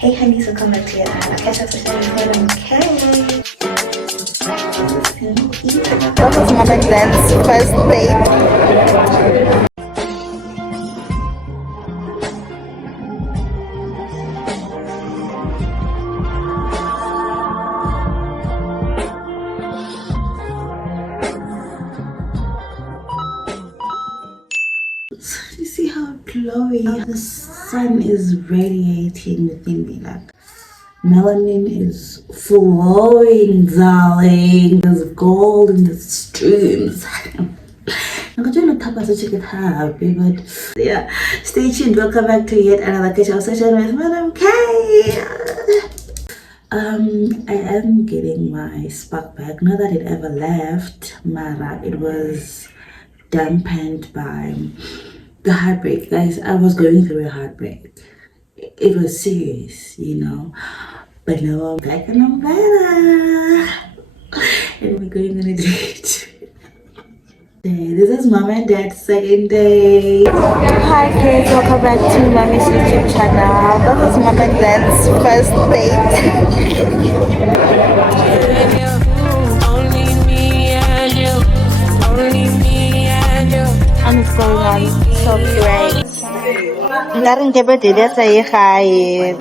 Hey honey, so come back to your catch up session with okay. That was mom and dad's first date. You see how glowy the sun is radiating within me, like melanin is flowing, darling. There's gold in the streams. I'm going to tap us to check it happy, but yeah, stay tuned. Welcome back to yet another catch-up session with Madam K. I am getting my spark back. Not that it ever left, Mara. It was dampened by the heartbreak. Guys, I was going through a heartbreak. It was serious, you know. But now I'm back and I'm better. And we're going on a date. This is mom and dad's second day. Hi kids, welcome back to Mommy's YouTube channel. That was mom and dad's first date. And it's going on so great. Ngaring ke bete dia say hi.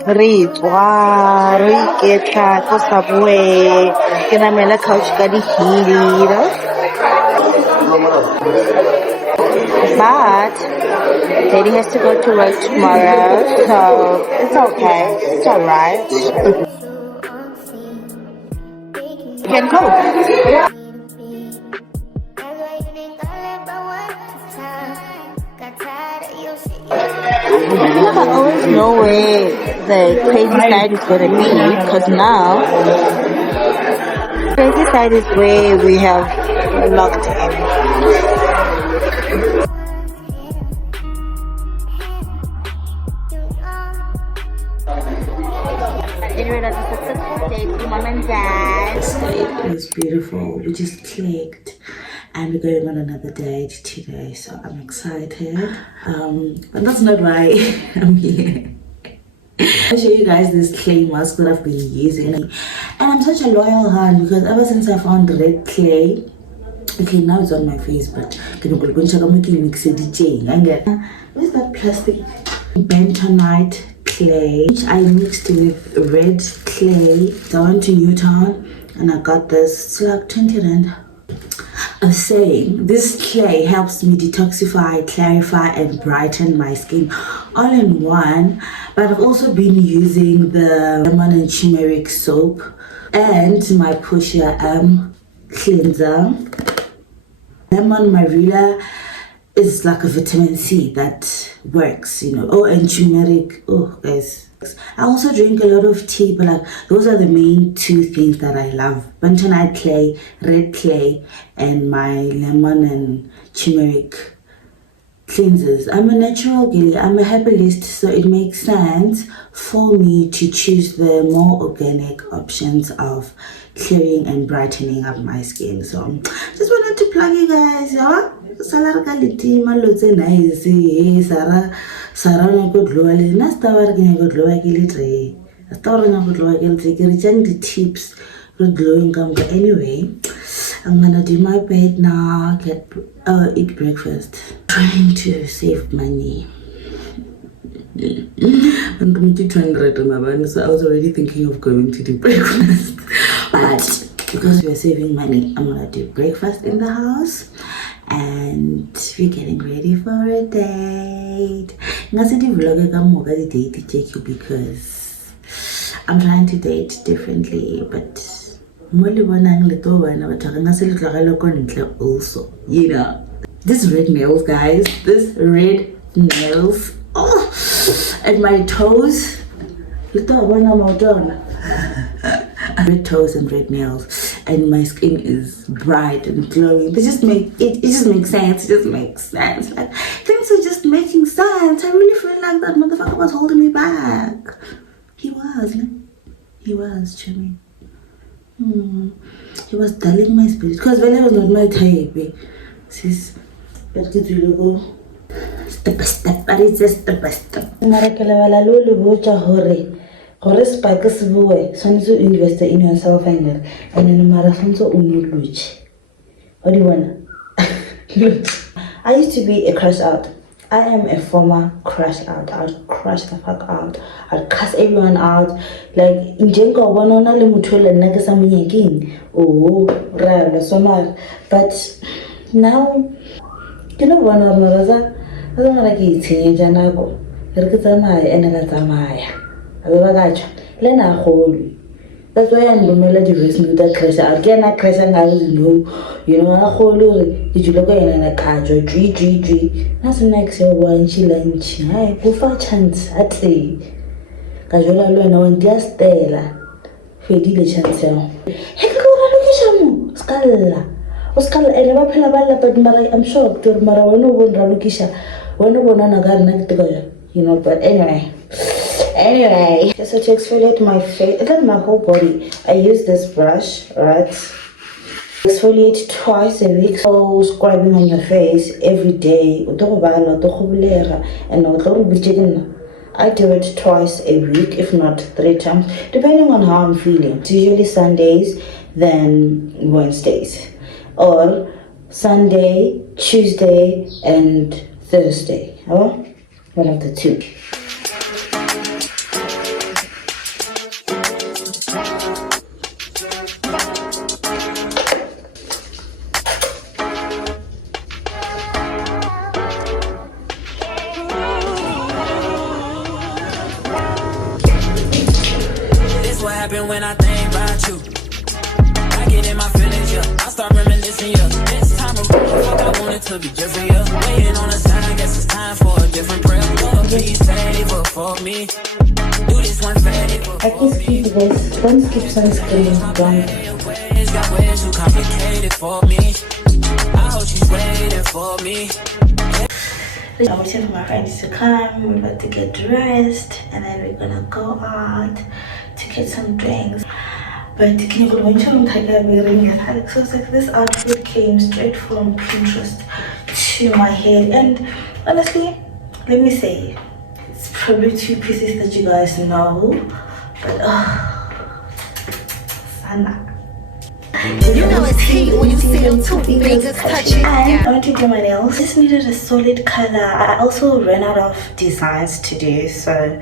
Ritswa, re iketla ko Subway. Ke namela couch ka di hili, you know? But Daddy has to go to work tomorrow, so it's okay. It's alright. You can go. I always know where the crazy side is gonna be, because now crazy side is where we have locked in. Anyway, that's a successful day to mom and dad. It was beautiful. We just clicked. And we're going on another date today, so I'm excited. But that's not why I'm here. I'll show you guys this clay mask that I've been using. And I'm such a loyal hand because ever since I found red clay, okay, now it's on my face, but where's that plastic bentonite clay, which I mixed with red clay down to Newtown, and I got this. It's like 20 rand. I'm saying this clay helps me detoxify, clarify and brighten my skin all in one. But I've also been using the lemon and turmeric soap and my Pusher cleanser. Lemon marula is like a vitamin C that works, you know. Oh, and turmeric. Oh, guys. I also drink a lot of tea, but like those are the main two things that I love: bentonite clay, red clay, and my lemon and turmeric cleansers. I'm a natural girly. I'm a herbalist, so it makes sense for me to choose the more organic options of clearing and brightening up my skin. So just wanted to plug you guys, yeah. Salargality, malotse nice, Sarah go glow. Nasta working go glow. I kill it. A story go glow. I can take the tips for glowing. Anyway, I'm gonna do my bed now. Eat breakfast. Trying to save money. I'm going to try and write on my mind, so I was already thinking of going to do breakfast. But because we're saving money, I'm gonna do breakfast in the house. And we're getting ready for a date. Because I'm trying to date differently, but also, you know, this red nails, guys, this red nails, oh, and my toes, red toes and red nails, and my skin is bright and glowing. It just makes sense. It just makes sense. Like things are just making sense. I really feel like that motherfucker was holding me back. He was Jimmy. He was dulling my spirit because when I was not my type. Sis, but get you go step by step, but it's a step by step. Marakala wala lulu bocha hore. gore spark se boe tshwanetse o invest in yourself and then mara tshwanetse o nolotše. What do you want? I used to be a crash out. I am a former crash out. I'd crash the fuck out. I'd cuss everyone out. Like in Jenko, one le mutwele nake sa munyeking. Oh, rara somar. But now, you know one of Maraza, I don't like it. Janago, Rikazamaya, and Nagamaya. I will catch Lena hold. That's why I'm going to do that crash out. Again, I crash and I know, I hold did you look in a car or G. That's next year one lunch. I go for a chance at say. Casual alone, I want just there. Fedi the chance. Hector Scala. Oscar, I never play a ball, but I'm shocked to Marawano won't Ralukisha. When no one on a garden together, but anyway. Just to exfoliate my face, then my whole body. I use this brush, right? Exfoliate twice a week. So scrubbing on your face every day. And I do it twice a week, if not 3 times, depending on how I'm feeling. It's usually Sundays, then Wednesdays, or Sunday, Tuesday, and Thursday. Oh, one of the two. When I think about you, I get in my feelings, yeah. I start reminiscing, yeah. This time around, I want it to be different, yeah. Waiting on a sign, guess it's time for a different prayer. Lord, please favor for me. Do this one favor I can skip this. Don't skip sunscreen. Don't. It's got ways too complicated for me. I hope she's waiting for me. I'm waiting for my friends to come. We're about to get dressed, and then we're gonna go out to get some drinks. But can you go to this outfit came straight from Pinterest to my head, and honestly, let me say, it's probably 2 pieces that you guys know, but Sana. You know it's heat when you see them 2 fingers touching. And I want to do my nails. Just needed a solid color. I also ran out of designs to do, so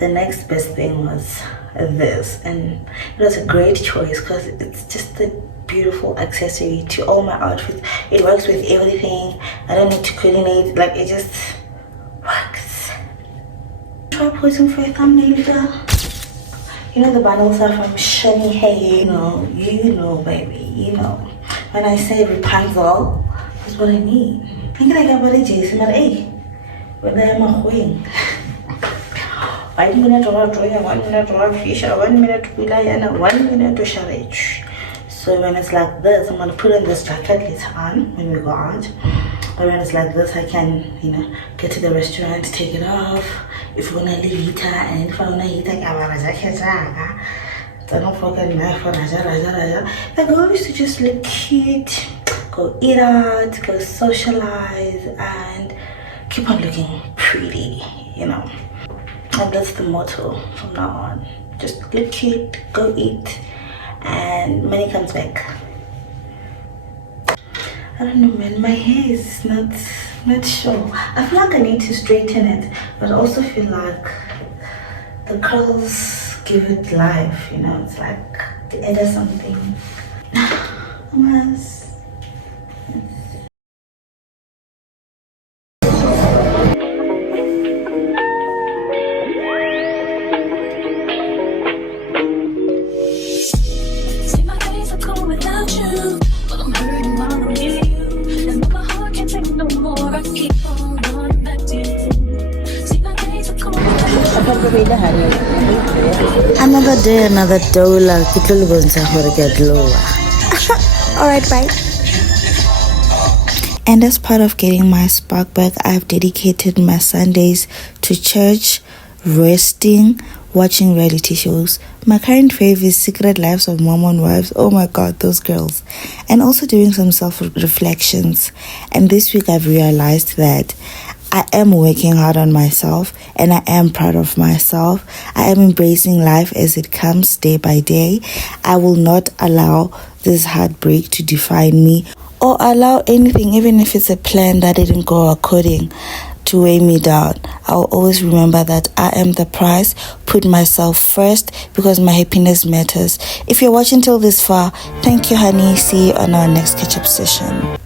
the next best thing was this, and it was a great choice because it's just a beautiful accessory to all my outfits. It works with everything. I don't need to coordinate, like it just works. Try posing for a thumbnail, girl. The bundles are from Shani Hay. You know, baby. When I say Rapunzel, that's what I mean. Think like about a Jason, but hey, when I'm a queen. 1 minute or 1 minute or fish, 1 minute to 1 minute to charage. So when it's like this, I'm gonna put on this jacket later on when we go out. But when it's like this, I can, get to the restaurant, take it off. If you wanna leave and if I wanna eat, I don't forget knife for Raja. The goal is to just look cute, go eat out, go socialize, and keep on looking pretty, And that's the motto from now on. Just look cute, go eat, and money comes back. I don't know, man. My hair is not sure. I feel like I need to straighten it, but I also feel like the curls give it life. It's like the end of something. Yes. Another day, another dollar. Alright, bye. And as part of getting my spark back, I've dedicated my Sundays to church, resting, watching reality shows. My current fave is Secret Lives of Mormon Wives. Oh my god, those girls. And also doing some self-reflections. And this week I've realized that I am working hard on myself and I am proud of myself. I am embracing life as it comes day by day. I will not allow this heartbreak to define me or allow anything, even if it's a plan that didn't go according, to weigh me down. I'll always remember that I am the prize, put myself first because my happiness matters. If you're watching till this far, thank you, honey. See you on our next catch-up session.